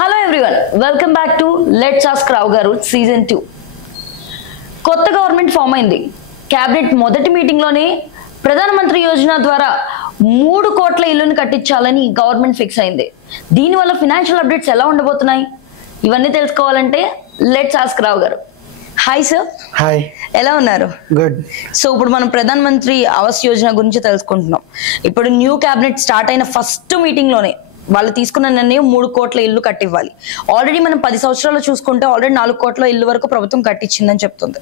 Hello everyone, welcome back to let's ask Rao garu season 2. కొత్త government form అయింది. Cabinet మొదటి meeting లోనే ప్రధానమంత్రి యోజన ద్వారా 3 కోట్ల ఇల్లును కట్టించాలని గవర్నమెంట్ ఫిక్స్ అయింది. దీనివల్ల ఫైనాన్షియల్ అప్డేట్స్ ఎలా ఉండబోతున్నాయి, ఇవన్నీ తెలుసుకోవాలంటే లెట్స్ ఆస్క్ రావు గారు. Hi sir. హాయ్, ఎలా ఉన్నారు? గుడ్. సో ఇప్పుడు మనం ప్రధానమంత్రి ఆవాస్ యోజన గురించి తెలుసుకుంటున్నాం. ఇప్పుడు న్యూ క్యాబినెట్ స్టార్ట్ అయిన ఫస్ట్ మీటింగ్ లోనే వాళ్ళు తీసుకున్న నిర్ణయం 3 కోట్ల ఇల్లు కట్టివ్వాలి. ఆల్రెడీ మనం 10 సంవత్సరాలు చూసుకుంటే ఆల్రెడీ 4 కోట్ల ఇల్లు వరకు ప్రభుత్వం కట్టించిందని చెప్తుంది.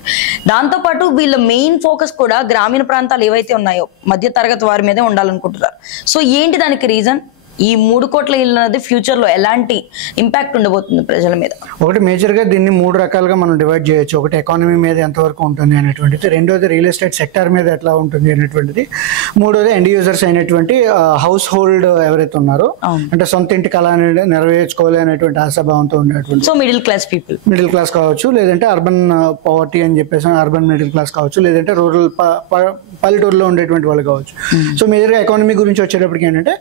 దాంతో పాటు వీళ్ళ మెయిన్ ఫోకస్ కూడా గ్రామీణ ప్రాంతాలు ఏవైతే ఉన్నాయో మధ్య తరగతి వారి మీదే ఉండాలనుకుంటున్నారు. సో ఏంటి దానికి రీజన్? ఈ 3 కోట్ల ఇల్లు అనేది ఫ్యూచర్ లో ఎలాంటి ఇంపాక్ట్ ఉండబోతుంది ప్రజల మీద? ఒకటి మేజర్ గా దీన్ని 3 రకాలుగా మనం డివైడ్ చేయొచ్చు. ఒకటి ఎకానమీ మీద ఎంతవరకు ఉంటుంది అనేటువంటిది, రెండోది రియల్ ఎస్టేట్ సెక్టర్ మీద ఎట్లా ఉంటుంది అనేటువంటిది, మూడోది ఎండ్ యూజర్స్ అయినటువంటి హౌస్ హోల్డ్ ఎవరైతే ఉన్నారో, అంటే సొంత ఇంటి కళ నెరవేర్చుకోవాలి అనేటువంటి ఆశాభావంతో ఉండేటువంటి, so middle class people, middle class కావచ్చు, లేదంటే అర్బన్ పవర్టీ అని చెప్పేసి అర్బన్ మిడిల్ క్లాస్ కావచ్చు, లేదంటే రూరల్ పల్లెటూరులో ఉండేటువంటి వాళ్ళు కావచ్చు. సో మేజర్గా ఎకానమీ గురించి వచ్చేటప్పటికి ఏంటంటే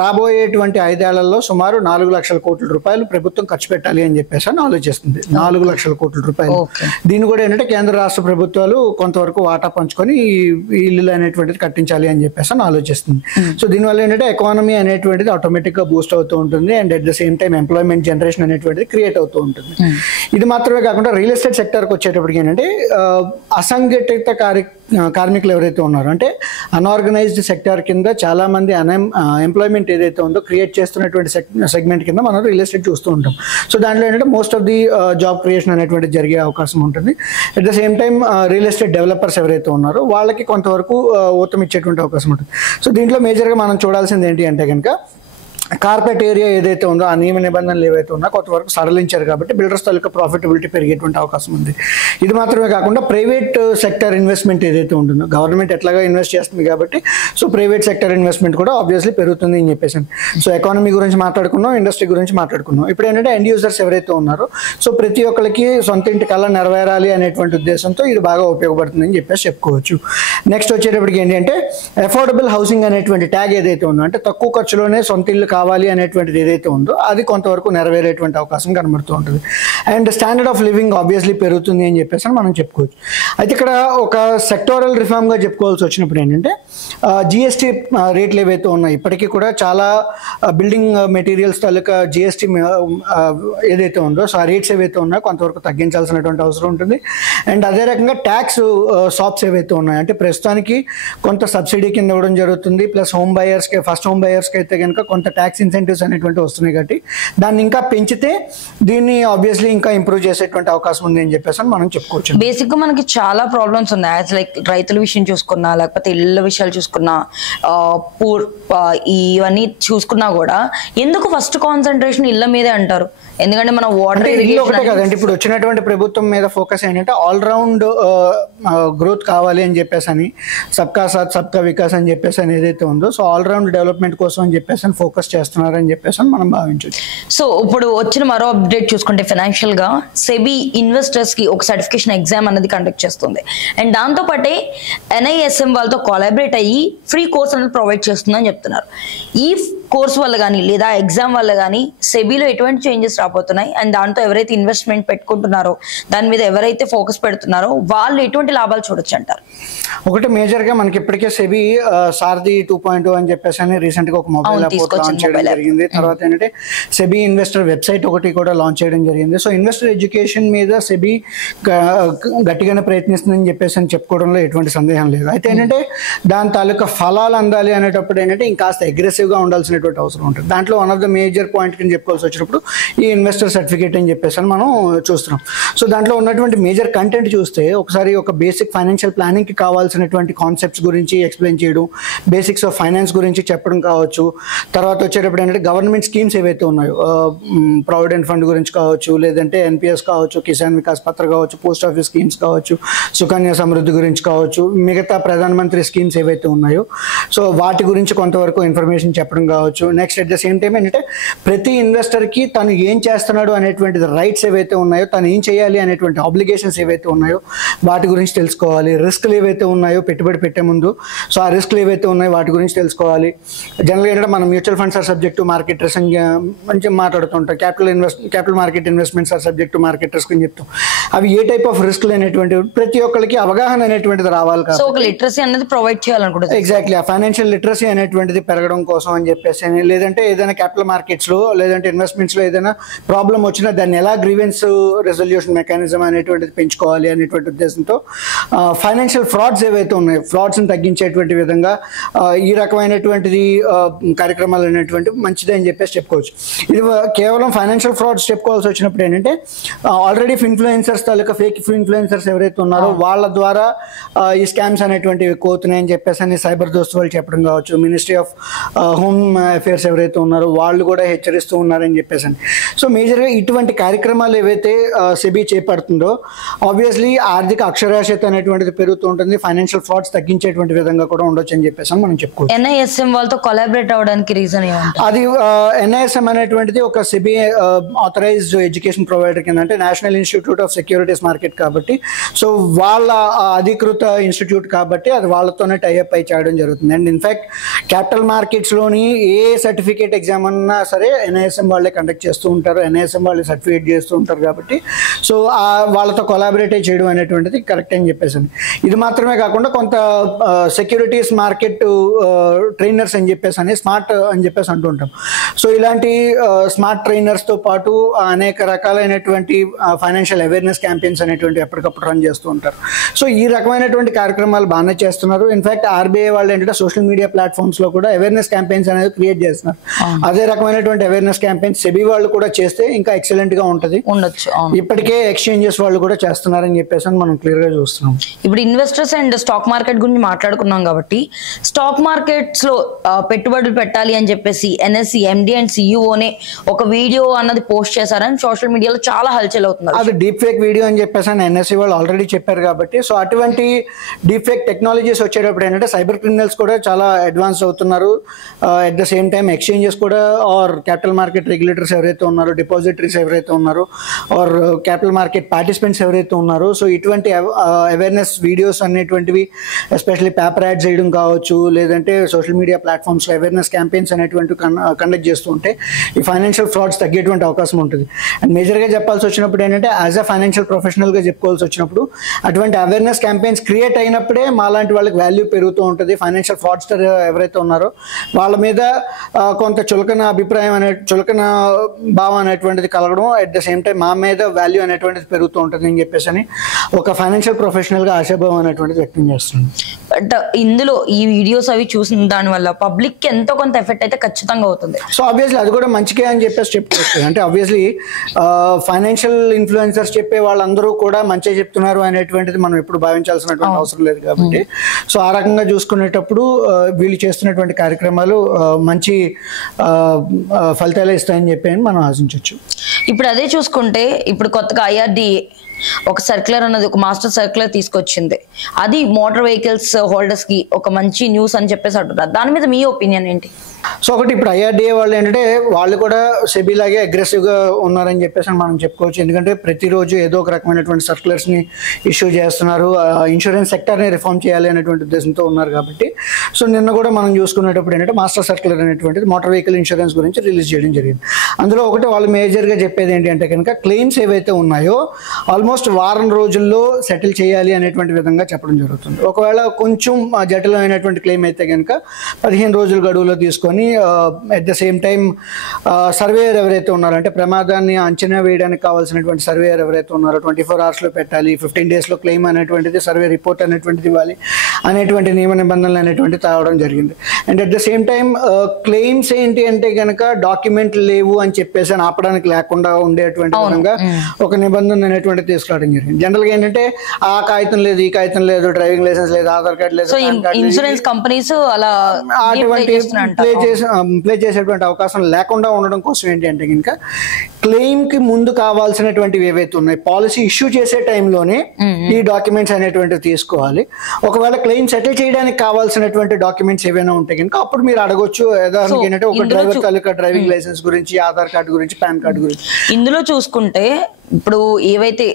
రాబోయేటువంటి 5 ఏళ్లలో సుమారు 4 లక్షల కోట్ల రూపాయలు ప్రభుత్వం ఖర్చు పెట్టాలి అని చెప్పేసి అని ఆలోచిస్తుంది. 4 లక్షల కోట్ల రూపాయలు. దీన్ని కూడా ఏంటంటే కేంద్ర రాష్ట్ర ప్రభుత్వాలు కొంతవరకు వాటా పంచుకొని ఈ ఇల్లు అనేటువంటిది కట్టించాలి అని చెప్పేసి అని ఆలోచిస్తుంది. సో దీనివల్ల ఏంటంటే ఎకానమీ అనేటువంటిది ఆటోమేటిక్ గా బూస్ట్ అవుతూ ఉంటుంది and at the same time employment generation అనేటువంటిది క్రియేట్ అవుతూ ఉంటుంది. ఇది మాత్రమే కాకుండా రియల్ ఎస్టేట్ సెక్టర్కి వచ్చేటప్పటికి ఏంటంటే అసంఘటిత కార్మికులు ఎవరైతే ఉన్నారో, అంటే అన్ఆర్గనైజ్డ్ సెక్టర్ కింద చాలా మంది ఎంప్లాయ్మెంట్ ఏదైతే ఉందో క్రియేట్ చేస్తున్నటువంటి సెగ్మెంట్ కింద మనం రియల్ ఎస్టేట్ చూస్తూ ఉంటాం. సో దాంట్లో ఏంటంటే most of the job creation అనేటువంటి జరిగే అవకాశం ఉంటుంది. At the same time real estate developers ఎవరైతే ఉన్నారో వాళ్ళకి కొంతవరకు ఊతం ఇచ్చేటువంటి అవకాశం ఉంటుంది. సో దీంట్లో మేజర్గా మనం చూడాల్సింది ఏంటి అంటే కనుక కార్పొరేట్ ఏరియా ఏదైతే ఉందో ఆ నియమ నిబంధనలు ఏవైతే ఉన్నా కొంతవరకు సడలించారు కాబట్టి బిల్డర్స్ తాలూకా ప్రాఫిటబిలిటీ పెరిగేటువంటి అవకాశం ఉంది. ఇది మాత్రమే కాకుండా ప్రైవేట్ సెక్టర్ ఇన్వెస్ట్మెంట్ ఏదైతే ఉంటుందో, గవర్నమెంట్ ఎట్లాగా ఇన్వెస్ట్ చేస్తుంది కాబట్టి సో ప్రైవేట్ సెక్టర్ ఇన్వెస్ట్మెంట్ కూడా ఆబ్వియస్లీ పెరుగుతుంది అని చెప్పేసి. సో ఎకానమీ గురించి మాట్లాడుకున్నాం, ఇండస్ట్రీ గురించి మాట్లాడుకున్నాం. ఇప్పుడు ఏంటంటే ఎండ్ యూజర్స్ ఎవరైతే ఉన్నారో, సో ప్రతి ఒక్కరికి సొంత ఇంటి కళ నెరవేరాలి అనేటువంటి ఉద్దేశంతో ఇది బాగా ఉపయోగపడుతుంది అని చెప్పేసి చెప్పుకోవచ్చు. నెక్స్ట్ వచ్చేటప్పటికి ఏంటంటే అఫోర్డబుల్ హౌసింగ్ అనేటువంటి ట్యాగ్ ఏదైతే ఉందో, అంటే తక్కువ ఖర్చులోనే సొంత ఇల్లు కావాలి అనేటువంటిది ఏదైతే ఉందో అది కొంతవరకు నెరవేరేటువంటి అవకాశం కనబడుతూ ఉంటుంది. And standard of living obviously పెరుగుతుంది అని చెప్పేసి మనం చెప్పుకోవచ్చు. అయితే ఇక్కడ ఒక సెక్టోరల్ రిఫార్మ్గా చెప్పుకోవాల్సి వచ్చినప్పుడు ఏంటంటే జిఎస్టీ రేట్లు ఏవైతే ఉన్నాయి, ఇప్పటికీ కూడా చాలా బిల్డింగ్ మెటీరియల్స్ తాలూకా జిఎస్టీ ఏదైతే ఉందో, సో ఆ రేట్స్ ఏవైతే ఉన్నాయో కొంతవరకు తగ్గించాల్సినటువంటి అవసరం ఉంటుంది. అండ్ అదే రకంగా ట్యాక్స్ షాప్స్ ఏవైతే ఉన్నాయో, అంటే ప్రస్తుతానికి కొంత సబ్సిడీ కింద ఇవ్వడం జరుగుతుంది, ప్లస్ హోమ్ బయర్స్కి, ఫస్ట్ హోమ్ బయర్స్కి అయితే కనుక కొంత ట్యాక్స్ ఇన్సెంటివ్స్ అనేటువంటి వస్తున్నాయి కాబట్టి దాన్ని ఇంకా పెంచితే దీన్ని ఆబ్వియస్లీ ఇంకా ఇంప్రూవ్ చేసేటువంటి అవకాశం ఉంది అని చెప్పేసి మనం చెప్పుకోవచ్చు. బేసిక్ గా మనకి చాలా ప్రాబ్లమ్స్ ఉన్నాయి. లైక్ రైతుల విషయం చూసుకున్నా, లేకపోతే ఇళ్ళ విషయాలు చూసుకున్నా, పూర్ ఇవన్నీ చూసుకున్నా కూడా ఎందుకు ఫస్ట్ కాన్సన్ట్రేషన్ ఇళ్ళ మీదే అంటారు? ఎందుకంటే మన వాటర్ ఒకటే కదండి, ఇప్పుడు వచ్చినటువంటి ప్రభుత్వం మీద ఫోకస్ ఏంటంటే ఆల్రౌండ్ గ్రోత్ కావాలి అని చెప్పేసి అని, సబ్కా సాత్ సబ్కా వికాస్ అని చెప్పేసి అని ఏదైతే ఉందో, సో ఆల్రౌండ్ డెవలప్మెంట్ కోసం అని చెప్పేసి అని ఫోకస్ చేస్తున్నారని చెప్పేసి మనం భావించవచ్చు. సో ఇప్పుడు వచ్చిన మరో అప్డేట్ చూసుకుంటే ఫైనాన్షియల్ గా సెబీ ఇన్వెస్టర్స్ కి ఒక సర్టిఫికేషన్ ఎగ్జామ్ అనేది కండక్ట్ చేస్తుంది. అండ్ దాంతో పాటే NISM వాళ్ళతో కొలాబరేట్ అయ్యి ఫ్రీ కోర్స్ అనేది ప్రొవైడ్ చేస్తుందని చెప్తున్నారు. ఈ కోర్స్ వల్ల కానీ లేదా ఎగ్జామ్ వల్ల కానీ సెబీలో ఎటువంటి చేంజెస్ రాబోతున్నాయి, అండ్ దాంతో ఎవరైతే ఇన్వెస్ట్మెంట్ పెట్టుకుంటున్నారో, దాని మీద ఎవరైతే ఫోకస్ పెడుతున్నారో వాళ్ళు ఎటువంటి లాభాలు చూడొచ్చు అంటారు? ఒకటి మేజర్ గా మనకి ఇప్పటికే సెబీ సారథి 2.0 అని చెప్పేసి అని రీసెంట్ గా ఒక మొబైల్ యాప్ లాంచ్ చేయడం జరిగింది. తర్వాత ఏంటంటే సెబీ ఇన్వెస్టర్ వెబ్సైట్ ఒకటి కూడా లాంచ్ చేయడం జరిగింది. సో ఇన్వెస్టర్ ఎడ్యుకేషన్ మీద సెబీ గట్టిగానే ప్రయత్నిస్తుందని చెప్పేసి అని చెప్పుకోవడంలో ఎటువంటి సందేహం లేదు. అయితే ఏంటంటే దాని తాలూకా ఫలాలు అందాలి అనేటప్పుడు ఏంటంటే ఇంకాస్త అగ్రెసివ్ గా ఉండాల్సినటువంటి అవసరం ఉంటుంది. దాంట్లో one of the major point కింద చెప్పుకోవాల్సి వచ్చినప్పుడు ఈ ఇన్వెస్టర్ సర్టిఫికేట్ అని చెప్పేసి అని మనం చూస్తున్నాం. సో దాంట్లో ఉన్నటువంటి మేజర్ కంటెంట్ చూస్తే ఒకసారి ఒక బేసిక్ ఫైనాన్షియల్ ప్లానింగ్ కి కావాల్సినటువంటి కాన్సెప్ట్స్ గురించి ఎక్స్ప్లెయిన్ చేయడం, బేసిక్స్ ఆఫ్ ఫైనాన్స్ గురించి చెప్పడం కావచ్చు. తర్వాత వచ్చేటప్పుడు ఏంటంటే గవర్నమెంట్ స్కీమ్స్ ఏవైతే ఉన్నాయో, ప్రావిడెంట్ ఫండ్ గురించి కావచ్చు, లేదంటే NPS కావచ్చు, కిసాన్ వికాస్ పత్ర కావచ్చు, పోస్ట్ ఆఫీస్ స్కీమ్స్ కావచ్చు, సుకన్య సమృద్ధి గురించి కావచ్చు, మిగతా ప్రధానమంత్రి స్కీమ్స్ ఏవైతే ఉన్నాయో సో వాటి గురించి కొంతవరకు ఇన్ఫర్మేషన్ చెప్పడం కావచ్చు. కావచ్చు. Next at the same time ఏంటంటే ప్రతి ఇన్వెస్టర్కి తను ఏం చేస్తున్నాడు అనేటువంటిది రైట్స్ ఏవైతే ఉన్నాయో, తను ఏం చేయాలి అనేటువంటి ఆబ్లిగేషన్స్ ఏవైతే ఉన్నాయో వాటి గురించి తెలుసుకోవాలి. రిస్క్లు ఏవైతే ఉన్నాయో పెట్టుబడి పెట్టే ముందు, సో ఆ రిస్క్లు ఏవైతే ఉన్నాయో వాటి గురించి తెలుసుకోవాలి. జనరల్గా ఏంటంటే మనం mutual funds are subject to market risk అని మంచిగా మాట్లాడుతుంటాం. Capital market investments are subject to market risk అని చెప్తాం. అవి ఏ టైప్ ఆఫ్ రిస్క్లు అనేటువంటి ప్రతి ఒక్కరికి అవగాహన అనేటువంటిది రావాలి సో ఒక లిటరసీ అనేది ప్రొవైడ్ చేయాలనుకుంటుంది. ఎగ్జాక్ట్లీ ఆ ఫైనాన్షియల్ లిటరసీ అనేటువంటిది పెరగడం కోసం అని చెప్పేసి, లేదంటే ఏదైనా క్యాపిటల్ మార్కెట్స్లో లేదంటే ఇన్వెస్ట్మెంట్స్లో ఏదైనా ప్రాబ్లం వచ్చినా దాన్ని ఎలా గ్రీవెన్స్ రెజల్యూషన్ మెకానిజం అనేటువంటిది పెంచుకోవాలి అనేటువంటి ఉద్దేశంతో ఫైనాన్షియల్ ఫ్రాడ్స్ ఏవైతే ఉన్నాయో ఫ్రాడ్స్ని తగ్గించేటువంటి విధంగా ఈ రకమైనటువంటిది కార్యక్రమాలు అనేటువంటి మంచిదే అని చెప్పేసి చెప్పుకోవచ్చు. ఇది కేవలం ఫైనాన్షియల్ ఫ్రాడ్స్ చెప్పుకోవాల్సి వచ్చినప్పుడు ఏంటంటే ఆల్రెడీ ఇన్ఫ్లుయెన్సర్స్ తాలూకా ఫేక్ ఇన్ఫ్లుయెన్సర్స్ ఎవరైతే ఉన్నారో వాళ్ళ ద్వారా ఈ స్కామ్స్ అనేటువంటివి ఎక్కువ అవుతున్నాయని చెప్పేసి అని సైబర్ దోస్తు వాళ్ళు చెప్పడం కావచ్చు. మినిస్ట్రీ ఆఫ్ హోమ్ అఫేర్స్ ఎవరైతే ఉన్నారో వాళ్ళు కూడా హెచ్చరిస్తూ ఉన్నారని చెప్పేసి. సో మేజర్గా ఇటువంటి కార్యక్రమాలు ఏవైతే సెబీ చేపడుతుందో ఆబ్వియస్లీ ఆర్థిక అక్షరాస్యత అనేటువంటిది పెరుగుతూ ఉంటుంది, ఫైనాన్షియల్ ఫ్రాడ్స్ తగ్గించేటువంటి విధంగా కూడా ఉండొచ్చు అని చెప్పేసి మనం చెప్పుకోవచ్చు. NISM వాళ్ళతో కొలాబరేట్ అవడానికి రీజన్ ఏమంటారు? అది NISM అనేటువంటిది ఒక సెబీ ఆథరైజ్డ్ ఎడ్యుకేషన్ ప్రొవైడర్ కింద, అంటే national institute of securities market కాబట్టి, సో వాళ్ళ అధికృత ఇన్స్టిట్యూట్ కాబట్టి అది వాళ్ళతోనే టైఅప్ అయి చేయడం జరుగుతుంది. అండ్ ఇన్ఫ్యాక్ట్ క్యాపిటల్ మార్కెట్స్లోని ఏ సర్టిఫికేట్ ఎగ్జామ్ అన్నా సరే NISM వాళ్ళే కండక్ట్ చేస్తూ ఉంటారు, NISM వాళ్ళే సర్టిఫికేట్ చేస్తూ ఉంటారు కాబట్టి సో వాళ్ళతో కొలాబరేట్ చేయడం అనేటువంటిది కరెక్ట్ అని చెప్పేసి. ఇది మాత్రమే కాకుండా కొంత సెక్యూరిటీస్ మార్కెట్ ట్రైనర్స్ అని చెప్పేసి అని స్మార్ట్ అని చెప్పేసి అంటూ ఉంటాం. సో ఇలాంటి స్మార్ట్ ట్రైనర్స్తో పాటు అనేక రకాలైనటువంటి ఫైనాన్షియల్ అవేర్నెస్ క్యాంపెయిన్స్ అనేటువంటి ఎప్పటికప్పుడు రన్ చేస్తూ ఉంటారు. సో ఈ రకమైనటువంటి కార్యక్రమాలు బాగానే చేస్తున్నారు. ఇన్ఫాక్ట్ RBI వాళ్ళు ఏంటంటే సోషల్ మీడియా ప్లాట్ఫామ్స్లో కూడా అవేర్నెస్ క్యాంపెయిన్స్ అనేది క్రియేట్ చేస్తున్నారు. అదే రకమైనటువంటి అవేర్నెస్ క్యాంపెయిన్స్ సెబీ వాళ్ళు కూడా చేస్తే ఇంకా ఎక్సలెంట్గా ఉంటుంది. ఇప్పటికే ఎక్స్చేంజెస్ వాళ్ళు కూడా చేస్తున్నారని చెప్పేసి మనం క్లియర్గా చూస్తున్నాం. ఇప్పుడు ఇన్వెస్టర్స్ అండ్ స్టాక్ మార్కెట్ గురించి మాట్లాడుకున్నాం కాబట్టి స్టాక్ మార్కెట్స్ లో పెట్టుబడులు పెట్టాలి అని చెప్పేసి NSE MD అండ్ CEOనే ఒక వీడియో అన్నది పోస్ట్ చేశారని సోషల్ మీడియాలో చాలా హల్చల్ అవుతుంది. అది డీప్ ఫేక్ వీడియో అని చెప్పేసి NSE వాళ్ళు ఆల్రెడీ చెప్పారు కాబట్టి, సో అటువంటి డీప్ ఫేక్ టెక్నాలజీస్ వచ్చేటప్పుడు ఏంటంటే సైబర్ క్రిమినల్స్ కూడా చాలా అడ్వాన్స్ అవుతున్నారు. At the same time exchanges కూడా ఆర్ క్యాపిటల్ మార్కెట్ రెగ్యులేటర్స్ ఎవరైతే ఉన్నారో, డిపాజిటరీస్ ఎవరైతే ఉన్నారో ఆర్ క్యాపిటల్ మార్కెట్ పార్టిసిపెంట్స్ ఎవరైతే ఉన్నారో, సో ఇటువంటి అవేర్నెస్ వీడియోస్ అనేటువంటివి ఎస్పెషల్లీ పేపర్ యాడ్స్ చేయడం కావచ్చు, లేదంటే సోషల్ మీడియా ప్లాట్ఫామ్స్లో అవేర్నెస్ క్యాంపెయిన్స్ అనేటువంటి కండక్ట్ చేస్తూ ఉంటే ఈ ఫైనాన్షియల్ ఫ్రాడ్స్ తగ్గేటువంటి అవకాశం ఉంటుంది. అండ్ మేజర్గా చెప్పాల్సి వచ్చినప్పుడు ఏంటంటే యాజ్ అ ఫైనాన్షియల్ ప్రొఫెషనల్గా చెప్పుకోవాల్సి వచ్చినప్పుడు అటువంటి అవేర్నెస్ క్యాంపెయిన్స్ క్రియేట్ అయినప్పుడే మాలాంటి వాళ్ళకి వాల్యూ పెరుగుతూ ఉంటుంది. ఫైనాన్షియల్ ఫ్రాడ్స్టర్ ఎవరైతే ఉన్నారో వాళ్ళ మీద కొంత చులకన అభిప్రాయం చులకన భావం అనేటువంటిది కలగడం, అట్ ద సేమ్ టైం మా మీద వాల్యూ అనేటువంటిది పెరుగుతూ ఉంటుంది అని చెప్పేసి అని ఒక ఫైనాన్షియల్ ప్రొఫెషనల్గా ఆశాభావం అనేటువంటిది వ్యక్తం చేస్తుంది. బట్ ఇందులో ఈ వీడియోస్ అవి చూసిన దాని వల్ల పబ్లిక్ ఎంతో కొంత ఎఫెక్ట్ అయితే ఖచ్చితంగా అవుతుంది. సో ఆబ్వియస్లీ అది కూడా మంచిగా అని చెప్పేసి చెప్పుకోవచ్చు. అంటే ఆబ్వియస్లీ ఫైనాన్షియల్ ఇన్ఫ్లుయెన్సర్స్ చెప్పే వాళ్ళందరూ కూడా మంచిగా చెప్తున్నారు అనేటువంటిది మనం ఎప్పుడు భావించాల్సినటువంటి అవసరం లేదు కాబట్టి, సో ఆ రకంగా చూసుకునేటప్పుడు వీళ్ళు చేస్తున్నటువంటి కార్యక్రమాలు మంచి ఫలితాలు ఇస్తాయని చెప్పి మనం ఆశించవచ్చు. ఇప్పుడు అదే చూసుకుంటే ఇప్పుడు కొత్తగా IRDA ఒక సర్క్యులర్ అన్నది, ఒక మాస్టర్ సర్క్యులర్ తీసుకొచ్చింది. అది మోటార్ వెహికల్స్ హోల్డర్స్ కి ఒక మంచి న్యూస్ అని చెప్పేసి అంటున్నారు. దాని మీద మీ ఒపీనియన్ ఏంటి? సో ఒకటి ఇప్పుడు IRDA వాళ్ళు ఏంటంటే వాళ్ళు కూడా సెబీ లాగే అగ్రెసివ్గా ఉన్నారని చెప్పేసి మనం చెప్పుకోవచ్చు. ఎందుకంటే ప్రతిరోజు ఏదో ఒక రకమైనటువంటి సర్క్యులర్స్ని ఇష్యూ చేస్తున్నారు, ఇన్సూరెన్స్ సెక్టర్ని రిఫార్మ్ చేయాలి అనేటువంటి ఉద్దేశంతో ఉన్నారు కాబట్టి, సో నిన్న కూడా మనం చూసుకునేటప్పుడు ఏంటంటే మాస్టర్ సర్క్యులర్ అనేటువంటిది మోటార్ వెహికల్ ఇన్సూరెన్స్ గురించి రిలీజ్ చేయడం జరిగింది. అందులో ఒకటి వాళ్ళు మేజర్గా చెప్పేది ఏంటి అంటే కనుక క్లెయిమ్స్ ఏవైతే ఉన్నాయో ఆల్మోస్ట్ వారం రోజుల్లో సెటిల్ చేయాలి అనేటువంటి విధంగా చెప్పడం జరుగుతుంది. ఒకవేళ కొంచెం జటిలమైనటువంటి క్లెయిమ్ అయితే కనుక 15 రోజుల గడువులో తీసుకొని at the same time surveyor ఎవరైతే ఉన్నారో, అంటే ప్రమాదాన్ని అంచనా వేయడానికి కావాల్సినటువంటి సర్వేయర్ ఎవరైతే ఉన్నారో 24 అవర్స్లో పెట్టాలి, 15 డేస్లో క్లెయిమ్ అనేటువంటిది సర్వే రిపోర్ట్ అనేటువంటిది ఇవ్వాలి అనేటువంటి నియమ నిబంధనలు అనేటువంటిది తావడం జరిగింది. And at the same time claims ఏంటి అంటే కనుక డాక్యుమెంట్లు లేవు అని చెప్పేసి ఆపడానికి లేకుండా ఉండేటువంటి విధంగా ఒక నిబంధన అనేటువంటిది తీసుకురావడం జరిగింది. జనరల్గా ఏంటంటే ఆ కాగితం లేదు, ఈ కాగితం లేదు, డ్రైవింగ్ లైసెన్స్ లేదు, ఆధార్ కార్డు లేదు, ఇన్సూరెన్స్ కంపెనీస్ అలా అటువంటి ప్లే ప్లే చేసేటువంటి అవకాశం లేకుండా ఉండడం కోసం ఏంటి అంటే కనుక క్లెయిమ్ కి ముందు కావాల్సినటువంటివి ఏవైతే ఉన్నాయి పాలసీ ఇష్యూ చేసే టైంలోనే ఈ డాక్యుమెంట్స్ అనేటువంటివి తీసుకోవాలి. ఒకవేళ క్లెయిమ్ సెటిల్ చేయడానికి కావాల్సినటువంటి డాక్యుమెంట్స్ ఏవైనా ఉంటాయి కనుక అప్పుడు మీరు అడగొచ్చు. ఉదాహరణకి ఏంటంటే ఒక డ్రైవర్ తాలూకా డ్రైవింగ్ లైసెన్స్ గురించి, ఆధార్ కార్డు గురించి, పాన్ కార్డు గురించి. ఇందులో చూసుకుంటే ఇప్పుడు ఏవైతే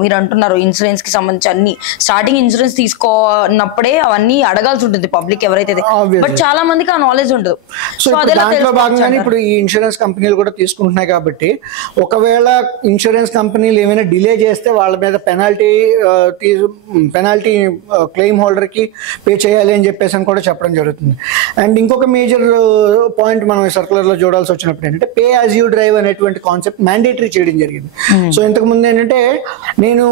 మీరు అంటున్నారో ఇన్సూరెన్స్ కి సంబంధించి అన్ని స్టార్టింగ్ ఇన్సూరెన్స్ తీసుకోనప్పుడే అవన్నీ అడగాల్సి ఉంటుంది పబ్లిక్ ఎవరైతే, బట్ చాలా మందికి ఆ నాలెడ్జ్ ఉండదు. సో దాంట్లో భాగంగానే ఇప్పుడు ఈ ఇన్సూరెన్స్ కంపెనీలు కూడా తీసుకుంటున్నాయి కాబట్టి ఒకవేళ ఇన్సూరెన్స్ కంపెనీలు ఏమైనా డిలే చేస్తే వాళ్ళ మీద పెనాల్టీ క్లెయిమ్ హోల్డర్ కి పే చేయాలి అని చెప్పేసి అని కూడా చెప్పడం జరుగుతుంది. అండ్ ఇంకొక మేజర్ పాయింట్ మనం సర్కులర్ లో చూడాల్సి వచ్చినప్పుడు ఏంటంటే పే యాజ్ యూ డ్రైవ్ అనేటువంటి కాన్సెప్ట్ మ్యాండేటరీ చేయడం జరిగింది. సో ఇంతకు ముందు ఏంటంటే నేను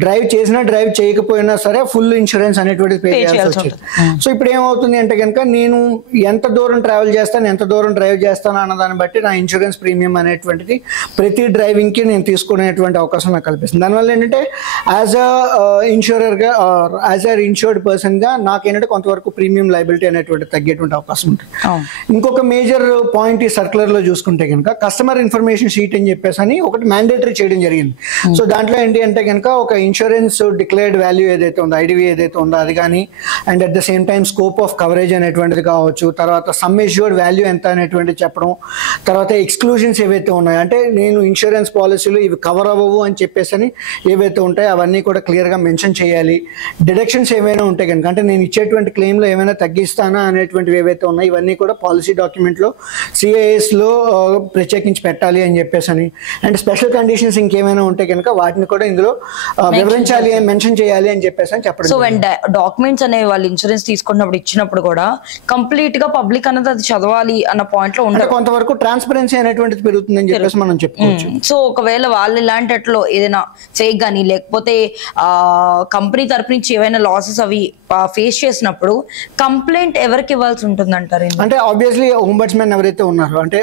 డ్రైవ్ చేసినా డ్రైవ్ చేయకపోయినా సరే ఫుల్ ఇన్సూరెన్స్ అనేటువంటిది పే చేయాల్సి వచ్చేది. సో ఇప్పుడు ఏమవుతుంది అంటే కనుక నేను ఎంత దూరం ట్రావెల్ చేస్తాను, ఎంత దూరం డ్రైవ్ చేస్తాను అన్న దాన్ని బట్టి నా ఇన్సూరెన్స్ ప్రీమియం అనేటువంటిది ప్రతి డ్రైవింగ్ కి నేను తీసుకునేటువంటి అవకాశం నాకు కల్పిస్తుంది. దానివల్ల ఏంటంటే యాజ్ అ ఇన్సూరర్ గా యాజ్ అ ఇన్సూర్డ్ పర్సన్ గా నాకేంటంటే కొంతవరకు ప్రీమియం లైబిలిటీ అనేటువంటి తగ్గేటువంటి అవకాశం ఉంటుంది. ఇంకొక మేజర్ పాయింట్ ఈ సర్కులర్ లో చూసుకుంటే కనుక కస్టమర్ ఇన్ఫర్మేషన్ షీట్ అని చెప్పేసి అని ఒకటి మ్యాండేటరీ చేయడం జరిగింది. సో దాంట్లో ఏంటి అంటే కనుక ఒక ఇన్సూరెన్స్ డిక్లేర్డ్ వాల్యూ ఏదైతే ఉందో, ఐడివి ఏదైతే ఉందో అది కానీ, and at the same time scope of coverage అనేటువంటిది కావచ్చు, తర్వాత సమ్ ఎష్యూర్డ్ వాల్యూ ఎంత అనేటువంటిది చెప్పడం, తర్వాత ఎక్స్క్లూజన్స్ ఏవైతే ఉన్నాయో అంటే నేను ఇన్సూరెన్స్ పాలసీలు ఇవి కవర్ అవ్వవు అని చెప్పేసి అని ఏవైతే ఉంటాయో అవన్నీ కూడా క్లియర్గా మెన్షన్ చేయాలి. డిడక్షన్స్ ఏమైనా ఉంటాయి కనుక అంటే నేను ఇచ్చేటువంటి క్లెయిమ్లో ఏమైనా తగ్గిస్తానా అనేటువంటివి ఏవైతే ఉన్నాయో ఇవన్నీ కూడా పాలసీ డాక్యుమెంట్లో సిఐఎస్లో ప్రత్యేకించి పెట్టాలి అని చెప్పేసి అని, అండ్ స్పెషల్ కండిషన్స్ ఇంకేమైనా ఉంటాయి కనుక వాటిని కూడా ఇందులో వివరించాలి అని మెన్షన్ చేయాలి అని చెప్పేసి అని చెప్పడం. సో డాక్యుమెంట్స్ అనేవి వాళ్ళు ఇన్సూరెన్స్ తీసుకున్నప్పుడు ఇచ్చినప్పుడు కూడా కంప్లీట్ గా పబ్లిక్ అనేది అది చదవాలి అన్న పాయింట్ లో ఉంటే కొంతవరకు ట్రాన్స్పరెన్సీ అనేటువంటిది పెరుగుతుందని చెప్పేసి మనం చెప్పుకోవచ్చు. సో ఒకవేళ వాళ్ళు ఇలాంటిలో ఏదైనా ఫేక్ గానీ లేకపోతే కంపెనీ తరపు నుంచి ఏవైనా లాసెస్ అవి ఫేస్ చేసినప్పుడు కంప్లైంట్ ఎవరికి ఇవ్వాల్సి ఉంటుంది అంటారు? అంటే ఆబ్వియస్లీ ఓంబడ్స్మెన్ ఎవరైతే ఉన్నారో అంటే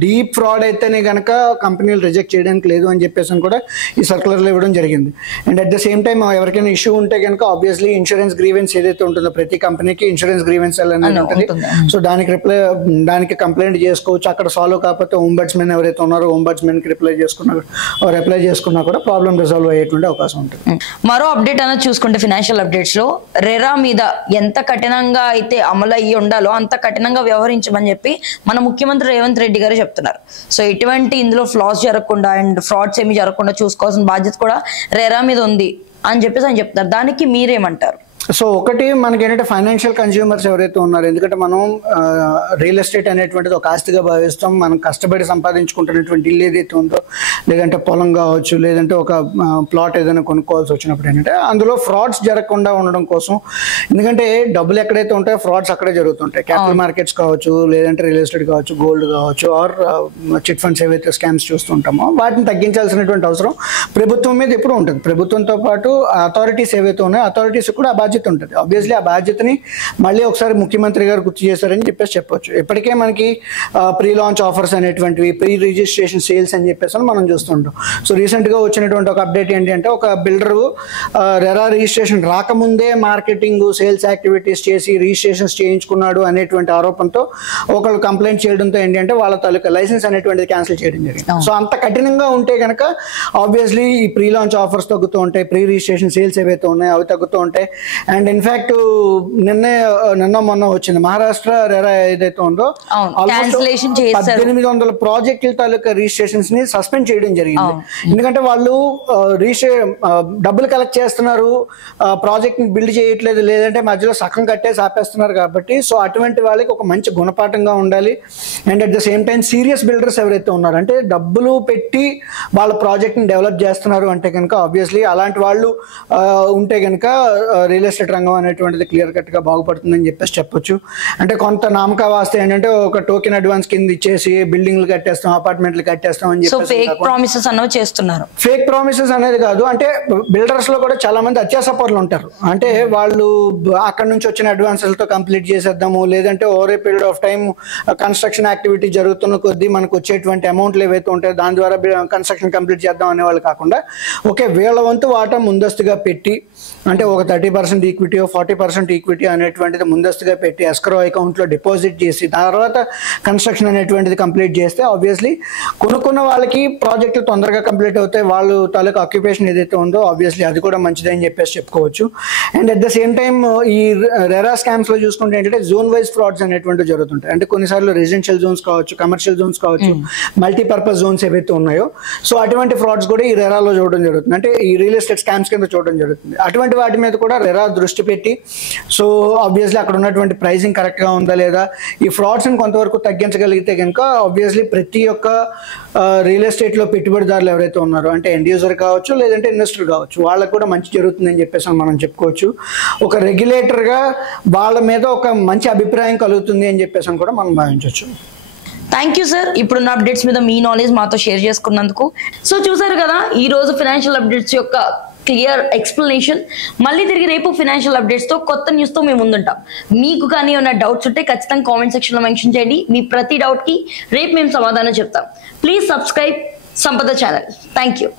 డీప్ ఫ్రాడ్ అయితేనే కనుక కంపెనీలు రిజెక్ట్ చేయడానికి లేదు అని చెప్పేసి కూడా ఈ సర్కులర్లో ఇవ్వడం జరిగింది. And at the same time ఎవరికైనా ఇష్యూ ఉంటే కనుక ఆబ్వియస్లీ ఇన్సూరెన్స్ గ్రీవెన్స్ ఏదైతే ఉంటుందో ప్రతి కంపెనీకి ఇన్సూరెన్స్ గ్రీవెన్స్ అనేది ఉంటుంది. సో దానికి కంప్లైంట్ చేసుకోవచ్చు. అక్కడ సాల్వ్ కాకపోతే ఓంబడ్స్మెన్ ఎవరైతే ఉన్నారో ఓంబడ్స్మెన్కి రిప్లై చేసుకున్నా కూడా ప్రాబ్లం రిజాల్వ్ అయ్యేటువంటి అవకాశం ఉంటుంది. మరో అప్డేట్ అనేది చూసుకుంటే ఫైనాన్షియల్ అప్డేట్స్ లో రెరా మీద ఎంత కఠినంగా అయితే అమలు అయ్యి ఉండాలో అంత కఠినంగా వ్యవహరించమని చెప్పి మన ముఖ్యమంత్రి రేవంత్ రెడ్డి గారు చెప్తున్నారు. సో ఇటువంటి ఇందులో ఫ్లాస్ జరగకుండా అండ్ ఫ్రాడ్స్ ఏమి జరగకుండా చూసుకోవాల్సిన బాధ్యత కూడా రెరా మీద ఉంది అని చెప్పేసి ఆయన చెప్తున్నారు. దానికి మీరేమంటారు? సో ఒకటి మనకి ఏంటంటే ఫైనాన్షియల్ కన్స్యూమర్స్ ఎవరైతే ఉన్నారో, ఎందుకంటే మనం రియల్ ఎస్టేట్ అనేటువంటిది ఒక ఆస్తిగా భావిస్తాం. మనం కష్టపడి సంపాదించుకుంటున్నటువంటి ఇల్లు ఏదైతే ఉందో, లేదంటే పొలం కావచ్చు, లేదంటే ఒక ప్లాట్ ఏదైనా కొనుక్కోవాల్సి వచ్చినప్పుడు ఏంటంటే అందులో ఫ్రాడ్స్ జరగకుండా ఉండడం కోసం, ఎందుకంటే డబ్బులు ఎక్కడైతే ఉంటాయో ఫ్రాడ్స్ అక్కడే జరుగుతుంటాయి. క్యాపిటల్ మార్కెట్స్ కావచ్చు, లేదంటే రియల్ ఎస్టేట్ కావచ్చు, గోల్డ్ కావచ్చు, ఆర్ చిట్ ఫండ్స్ ఏవైతే స్కామ్స్ చూస్తుంటామో వాటిని తగ్గించాల్సినటువంటి అవసరం ప్రభుత్వం మీద ఎప్పుడు ఉంటుంది. ప్రభుత్వంతో పాటు అథారిటీస్ ఏవైతే ఉన్నాయో అథారిటీస్ కూడా బాధ్యత ఉంటుంది. ఆబ్వియస్లీ ఆ బాధ్యతని మళ్ళీ ఒకసారి ముఖ్యమంత్రి గారు గుర్తు చేశారని చెప్పేసి చెప్పొచ్చు. ఇప్పటికే మనకి ప్రీ లాంచ్ ఆఫర్స్ అనేటువంటివి, ప్రీ రిజిస్ట్రేషన్ సేల్స్ అని చెప్పేసి మనం చూస్తుంటాం. సో రీసెంట్గా వచ్చినటువంటి ఒక అప్డేట్ ఏంటి అంటే ఒక బిల్డరు రెరా రిజిస్ట్రేషన్ రాకముందే మార్కెటింగ్ సేల్స్ యాక్టివిటీస్ చేసి రిజిస్ట్రేషన్స్ చేయించుకున్నాడు అనేటువంటి ఆరోపణతో ఒకళ్ళు కంప్లైంట్ చేయడంతో ఏంటంటే వాళ్ళ తాలూకా లైసెన్స్ అనేటువంటిది క్యాన్సిల్ చేయడం జరిగింది. సో అంత కఠినంగా ఉంటే కనుక ఆబ్వియస్లీ ఈ ప్రీ లాంచ్ ఆఫర్స్ తగ్గుతూ ఉంటాయి, ప్రీ రిజిస్ట్రేషన్ సేల్స్ ఏవైతే ఉన్నాయో అవి తగ్గుతూ ఉంటాయి. అండ్ ఇన్ఫాక్ట్ నిన్న మొన్న వచ్చింది మహారాష్ట్ర రెరా ఏదైతే ఉందో 1800 ప్రాజెక్టుల తాలూకా రిజిస్ట్రేషన్స్ ని సస్పెండ్ చేయడం జరిగింది. ఎందుకంటే వాళ్ళు డబ్బులు కలెక్ట్ చేస్తున్నారు, ప్రాజెక్ట్ ని బిల్డ్ చేయట్లేదు, లేదంటే మధ్యలో సగం కట్టేసి ఆపేస్తున్నారు కాబట్టి. సో అటువంటి వాళ్ళకి ఒక మంచి గుణపాఠంగా ఉండాలి. And at the same time serious builders ఎవరైతే ఉన్నారు అంటే డబ్బులు పెట్టి వాళ్ళ ప్రాజెక్ట్ ని డెవలప్ చేస్తున్నారు అంటే కనుక ఆబ్వియస్లీ అలాంటి వాళ్ళు ఉంటే కనుక రియల్ ఎస్టేట్ రంగం అనేటువంటిది క్లియర్ కట్ గా బాగుపడుతుందని చెప్పేసి చెప్పొచ్చు. అంటే కొంత నామకా వాస్తే ఏంటంటే ఒక టోకెన్ అడ్వాన్స్ కింద ఇచ్చేసి బిల్డింగ్లు కట్టేస్తాం, అపార్ట్మెంట్లు కట్టేస్తాం అని చెప్పి ఫేక్ ప్రామిసెస్ అనేవి చేస్తున్నారు. ఫేక్ ప్రామిసెస్ అనేది కాదు, అంటే బిల్డర్స్ లో కూడా చాలా మంది అత్యాసపరులు ఉంటారు. అంటే వాళ్ళు అక్కడ నుంచి వచ్చిన అడ్వాన్స్లతో కంప్లీట్ చేసేద్దాము, లేదంటే over a period of time construction activity జరుగుతున్న కొద్దీ మనకు వచ్చేటువంటి అమౌంట్లు ఏవైతే ఉంటాయో దాని ద్వారా కన్స్ట్రక్షన్ కంప్లీట్ చేద్దాం అనేవాళ్ళు కాకుండా ఓకే వీళ్ళ వంతు వాటా ముందస్తుగా పెట్టి అంటే ఒక 30% ఈక్విటీ 40% ఈక్విటీ అనేటువంటిది ముందస్తుగా పెట్టి ఎస్క్రో అకౌంట్లో డిపాజిట్ చేసి తర్వాత కన్స్ట్రక్షన్ అనేటువంటిది కంప్లీట్ చేస్తే ఆబ్వియస్లీ కొనుక్కున్న వాళ్ళకి ప్రాజెక్టులు తొందరగా కంప్లీట్ అవుతాయి. వాళ్ళు తాలూకు ఆక్యుపేషన్ ఏదైతే ఉందో ఆబ్వియస్లీ అది కూడా మంచిదే అని చెప్పేసి చెప్పుకోవచ్చు. And at the same time ఈ రెరా స్కామ్స్లో చూసుకుంటే ఏంటంటే జోన్ వైజ్ ఫ్రాడ్స్ అనేటువంటివి జరుగుతుంటాయి. అంటే కొన్నిసార్లు రెసిడెన్షియల్ జోన్స్ కావచ్చు, కమర్షియల్ జోన్స్ కావచ్చు, మల్టీపర్పస్ జోన్స్ ఏవైతే ఉన్నాయో సో అటువంటి ఫ్రాడ్స్ కూడా ఈ రెరాలో చూడడం జరుగుతుంది. అంటే ఈ రియల్ ఎస్టేట్ స్కామ్స్ కింద చూడడం జరుగుతుంది. అటువంటి వాటి మీద కూడా రెరా దృష్టి పెట్టి సో ఆబ్వియస్లీ అక్కడ ఉన్నటువంటి ప్రైసింగ్ కరెక్ట్గా ఉందా లేదా, ఈ ఫ్రాడ్స్ని కొంతవరకు తగ్గించగలిగితే కనుక ఆబ్వియస్లీ ప్రతి ఒక్క రియల్ ఎస్టేట్లో పెట్టుబడిదారులు ఎవరైతే ఉన్నారో అంటే ఎండ్ యూజర్ కావచ్చు లేదంటే ఇన్వెస్టర్ కావచ్చు వాళ్ళకు కూడా మంచి జరుగుతుందని చెప్పేసి మనం చెప్పుకోవచ్చు. ఒక రెగ్యులేటర్గా వాళ్ళ మీద ఒక మంచి అభిప్రాయం కలుగుతుంది అని చెప్పేసి కూడా మనం భావించవచ్చు. థ్యాంక్ యూ సార్, ఇప్పుడున్న అప్డేట్స్ మీద మీ నాలెడ్జ్ మాతో షేర్ చేసుకున్నందుకు. సో చూసారు కదా ఈ రోజు ఫైనాన్షియల్ అప్డేట్స్ యొక్క క్లియర్ ఎక్స్ప్లెనేషన్. మళ్ళీ తిరిగి రేపు ఫైనాన్షియల్ అప్డేట్స్ తో కొత్త న్యూస్ తో మేము ముందుంటాం. మీకు కానీ ఏమైనా డౌట్స్ ఉంటే ఖచ్చితంగా కామెంట్ సెక్షన్ లో మెన్షన్ చేయండి. మీ ప్రతి డౌట్ కి రేపు మేము సమాధానం చెప్తాం. ప్లీజ్ సబ్స్క్రైబ్ సంపద ఛానల్. Thank you.